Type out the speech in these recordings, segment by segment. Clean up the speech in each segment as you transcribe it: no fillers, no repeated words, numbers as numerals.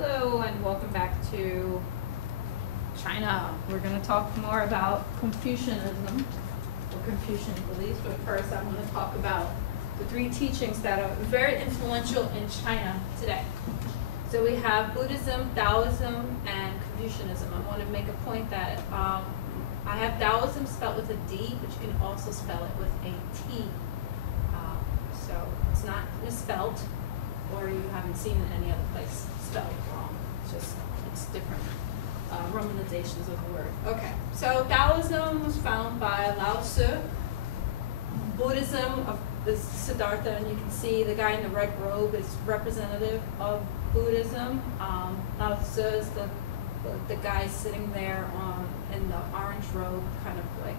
Hello and welcome back to China. We're going to talk more about Confucianism or Confucian beliefs, but first I want to talk about the three teachings that are very influential in China today. So we have Buddhism, Taoism, and Confucianism. I want to make a point that I have Taoism spelled with a D, but you can also spell it with a T. So it's not misspelled, or you haven't seen it any other place spelled wrong. It's different romanizations of the word. Okay, so Taoism was found by Lao Tzu. Buddhism is Siddhartha, and you can see the guy in the red robe is representative of Buddhism. Lao Tzu is the guy sitting there in the orange robe, kind of like,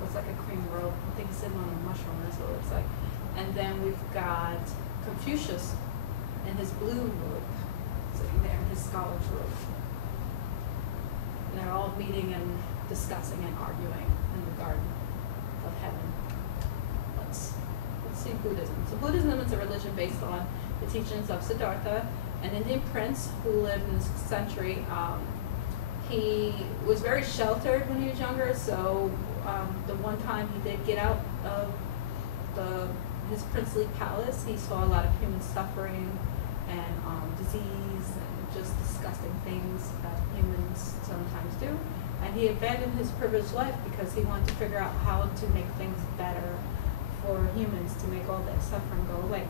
looks like a cream robe. I think he's sitting on a mushroom, that's what it looks like. And then we've got Confucius in his blue robe, sitting there in his scholar's robe. And they're all meeting and discussing and arguing in the garden of heaven. Let's see Buddhism. So Buddhism is a religion based on the teachings of Siddhartha, an Indian prince who lived in the 6th century. He was very sheltered when he was younger, so the one time he did get out of his princely palace, he saw a lot of human suffering and disease and just disgusting things that humans sometimes do. And he abandoned his privileged life because he wanted to figure out how to make things better for humans, to make all that suffering go away.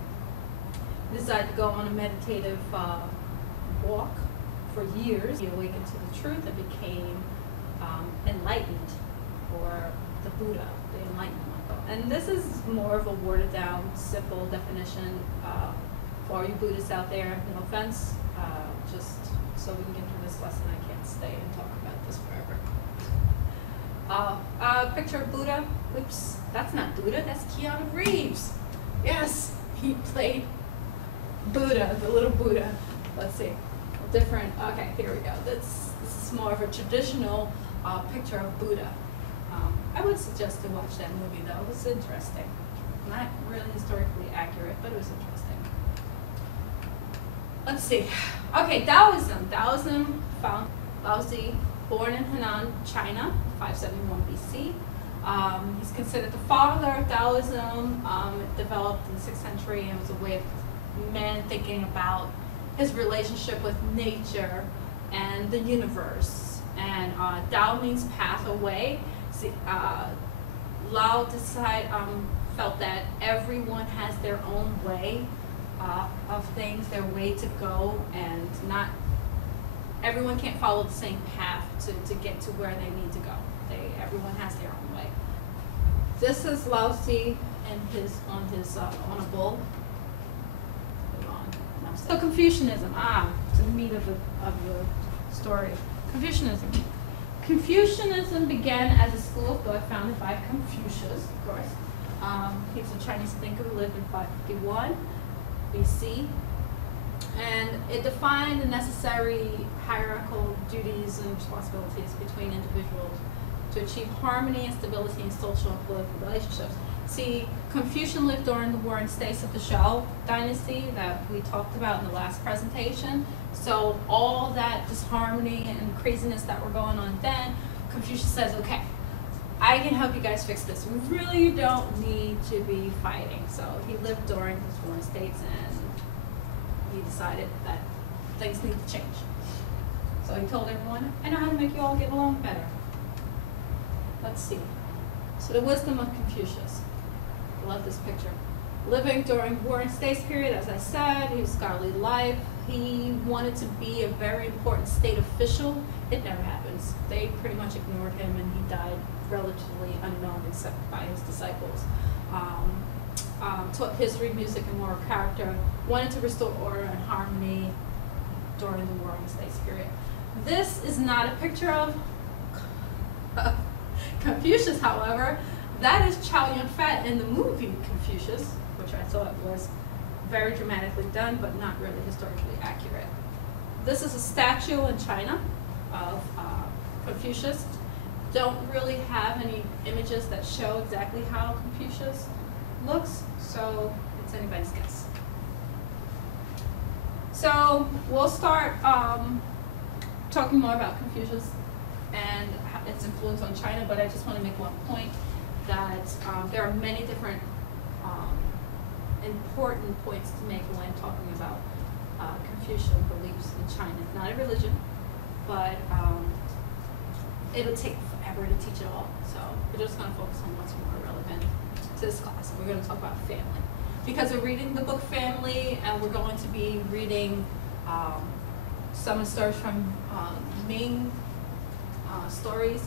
He decided to go on a meditative walk for years. He awakened to the truth and became enlightened, or the Buddha, the enlightenment. And this is more of a watered down, simple definition for all you Buddhists out there. No offense, just so we can get through this lesson. I can't stay and talk about this forever. Picture of Buddha. Oops, that's not Buddha, that's Keanu Reeves. Yes, he played Buddha, the little Buddha. Let's see, different. Okay, here we go. This is more of a traditional picture of Buddha. I would suggest to watch that movie though. It was interesting. Not really historically accurate, but it was interesting. Let's see. Okay, Taoism. Taoism found Lao Tzu, born in Henan, China, 571 BC. He's considered the father of Taoism. It developed in the 6th century and was a way of man thinking about his relationship with nature and the universe. And Tao means path or way. Lao felt that everyone has their own way of things, their way to go, and not everyone can't follow the same path to get to where they need to go. Everyone has their own way. This is Lao Tzu and on a bull. So Confucianism, to the meat of the story. Confucianism. Confucianism began as a school of thought founded by Confucius, of course. He was a Chinese thinker who lived in 551 BC. And it defined the necessary hierarchical duties and responsibilities between individuals to achieve harmony and stability in social and political relationships. See, Confucius lived during the Warring States of the Zhou dynasty that we talked about in the last presentation. So all that disharmony and craziness that were going on then, Confucius says, okay, I can help you guys fix this. We really don't need to be fighting. So he lived during those Warring States, and he decided that things need to change. So he told everyone, I know how to make you all get along better. Let's see. So the wisdom of Confucius. I love this picture. Living during Warring States period, as I said, he was scholarly life. He wanted to be a very important state official. It never happens. They pretty much ignored him, and he died relatively unknown except by his disciples. Taught history, music, and moral character. Wanted to restore order and harmony during the Warring States period. This is not a picture of Confucius, however. That is Chow Yun-fat in the movie Confucius, which I thought was very dramatically done, but not really historically accurate. This is a statue in China of Confucius. Don't really have any images that show exactly how Confucius looks, so it's anybody's guess. So we'll start talking more about Confucius and its influence on China, but I just want to make one point that there are many different important points to make when talking about Confucian beliefs in China. It's not a religion, but it'll take forever to teach it all. So we're just going to focus on what's more relevant to this class. We're going to talk about family. Because we're reading the book Family, and we're going to be reading some of the stories from Ming stories.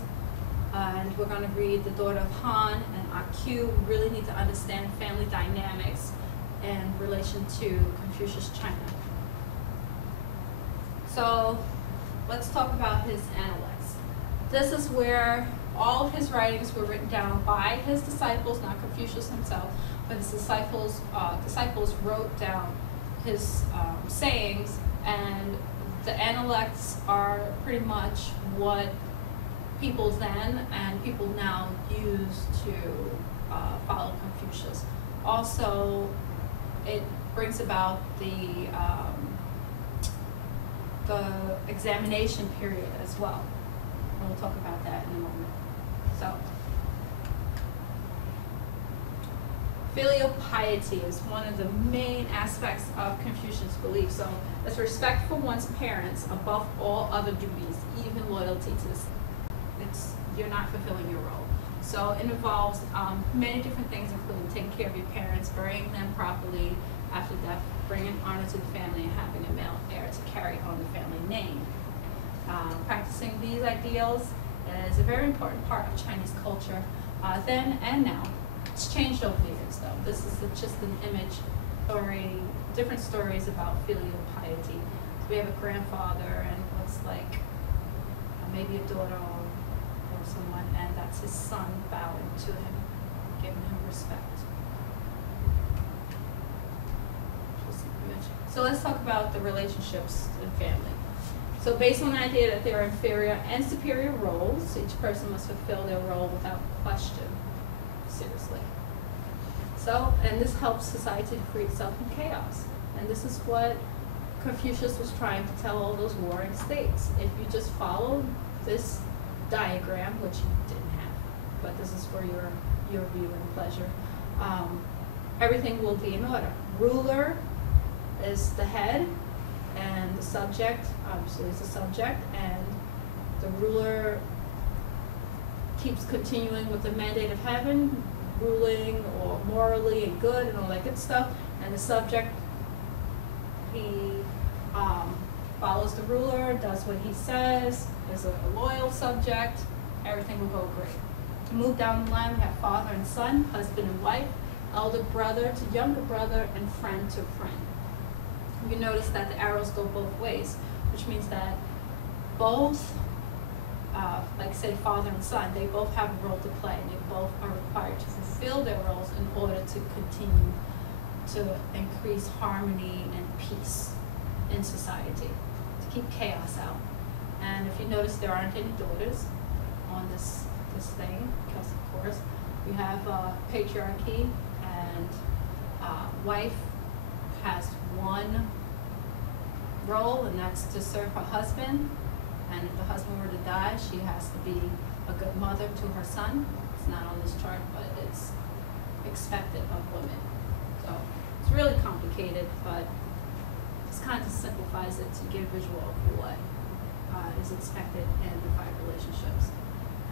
And we're going to read The Daughter of Han and AQ. We really need to understand family dynamics in relation to Confucius China. So let's talk about his Analects. This is where all of his writings were written down by his disciples, not Confucius himself, but his disciples wrote down his sayings, and the Analects are pretty much what people then and people now use to follow Confucius. Also, it brings about the examination period as well. And we'll talk about that in a moment. So, filial piety is one of the main aspects of Confucius' belief. So, it's respect for one's parents above all other duties, even loyalty to the state. You're not fulfilling your role. So it involves many different things, including taking care of your parents, burying them properly after death, bringing honor to the family, and having a male heir to carry on the family name. Practicing these ideals is a very important part of Chinese culture then and now. It's changed over the years, though. This is just an image story, different stories about filial piety. So we have a grandfather and looks like maybe a daughter or someone, and that's his son bowing to him, giving him respect. So let's talk about the relationships in family. So based on the idea that there are inferior and superior roles, each person must fulfill their role without question, seriously. So, and this helps society to free itself from chaos. And this is what Confucius was trying to tell all those warring states. If you just follow this diagram, which you didn't have, but this is for your view and pleasure, everything will be in order. Ruler is the head, and the subject obviously is the subject, and the ruler keeps continuing with the mandate of heaven, ruling or morally and good and all that good stuff, and the subject, he follows the ruler, does what he says, is a loyal subject, everything will go great. To move down the line, we have father and son, husband and wife, elder brother to younger brother, and friend to friend. You notice that the arrows go both ways, which means that both, like say father and son, they both have a role to play, and they both are required to fulfill their roles in order to continue to increase harmony and peace in society, to keep chaos out. And if you notice, there aren't any daughters on this thing, because of course we have patriarchy, and wife has one role, and that's to serve her husband. And if the husband were to die, she has to be a good mother to her son. It's not on this chart, but it's expected of women. So it's really complicated, but this kind of simplifies it to give a visual of what is expected in divided relationships.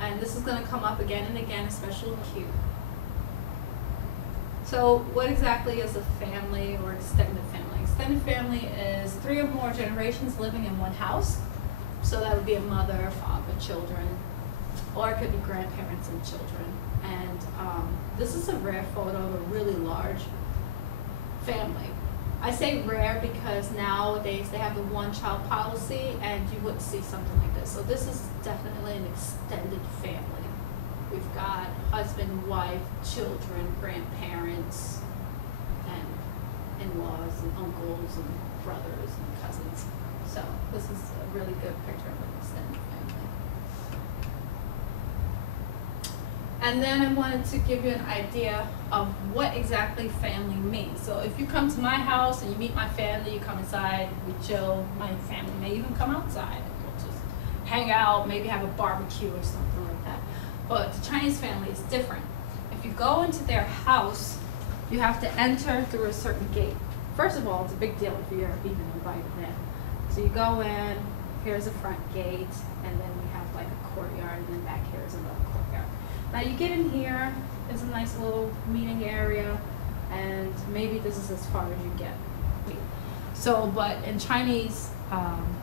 And this is going to come up again and again, especially in Q. So what exactly is a family or extended family? Extended family is 3 or more generations living in one house. So that would be a mother, father, children, or it could be grandparents and children. And this is a rare photo of a really large family. I say rare because nowadays they have the one-child policy, and you wouldn't see something like this. So this is definitely an extended family. We've got husband, wife, children, grandparents, and in-laws and uncles and brothers and cousins. So this is a really good picture of an extended family. And then I wanted to give you an idea of what exactly family means. So if you come to my house and you meet my family, you come inside, we chill, my family may even come outside and we'll just hang out, maybe have a barbecue or something like that. But the Chinese family is different. If you go into their house, you have to enter through a certain gate. First of all, it's a big deal if you're even invited in. So you go in, here's a front gate, and then we have like a courtyard, and then back here is another courtyard. Now you get in here, there's a nice little meeting area, and maybe this is as far as you get. So, but in Chinese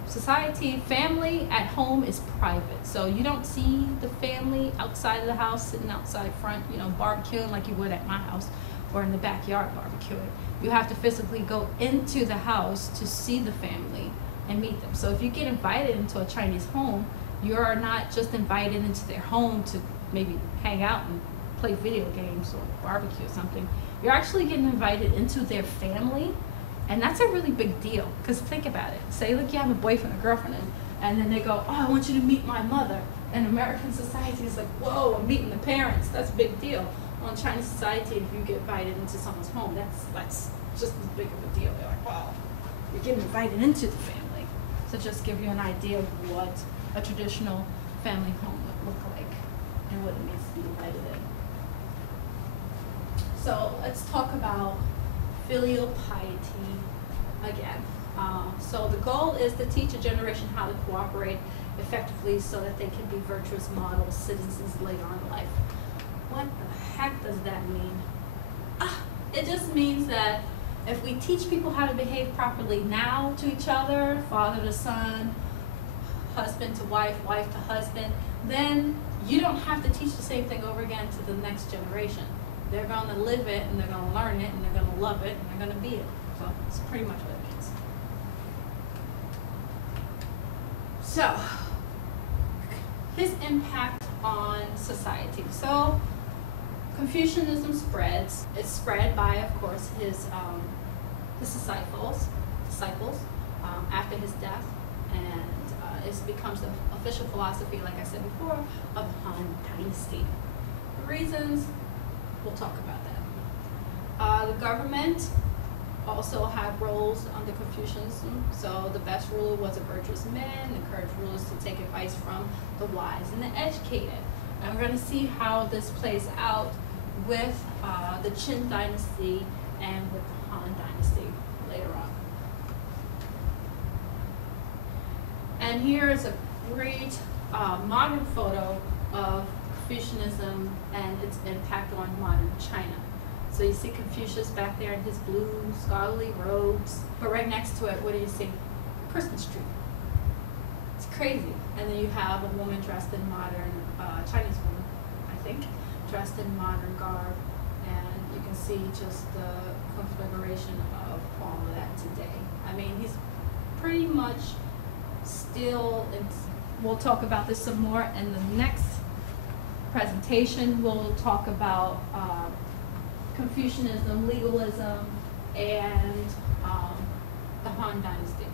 society, family at home is private. So you don't see the family outside of the house, sitting outside front, you know, barbecuing like you would at my house, or in the backyard barbecuing. You have to physically go into the house to see the family and meet them. So if you get invited into a Chinese home, you're not just invited into their home to maybe hang out and play video games or barbecue or something. You're actually getting invited into their family, and that's a really big deal. Because think about it. Say, look, you have a boyfriend or girlfriend, and then they go, oh, I want you to meet my mother. And American society is like, whoa, I'm meeting the parents. That's a big deal. Well, in Chinese society, if you get invited into someone's home, that's just as big of a deal. They're like, wow, you're getting invited into the family. So just give you an idea of what a traditional family home would look like and what it means to be invited in. So let's talk about filial piety again. So the goal is to teach a generation how to cooperate effectively so that they can be virtuous model citizens later on in life. What the heck does that mean? It just means that if we teach people how to behave properly now to each other, father to son, husband to wife, wife to husband, then you don't have to teach the same thing over again to the next generation. They're going to live it, and they're going to learn it, and they're going to love it, and they're going to be it. So it's pretty much what it means. So, his impact on society. So, Confucianism spreads. It's spread by, of course, his disciples after his death, and it becomes the official philosophy, like I said before, of Han Dynasty. The reasons, we'll talk about that. The government also had roles under Confucianism. So the best ruler was a virtuous man, encouraged rulers to take advice from the wise and the educated. And we're going to see how this plays out with the Qin Dynasty and with the Han Dynasty later on. And here is a great modern photo of Confucianism and its impact on modern China. So you see Confucius back there in his blue scholarly robes, but right next to it, what do you see? Christmas tree. It's crazy. And then you have a woman dressed in modern, Chinese woman, I think, dressed in modern garb, and you can see just the configuration of all of that today. I mean, he's pretty much still, we'll talk about this some more in the next presentation. We'll talk about Confucianism, legalism, and the Han Dynasty.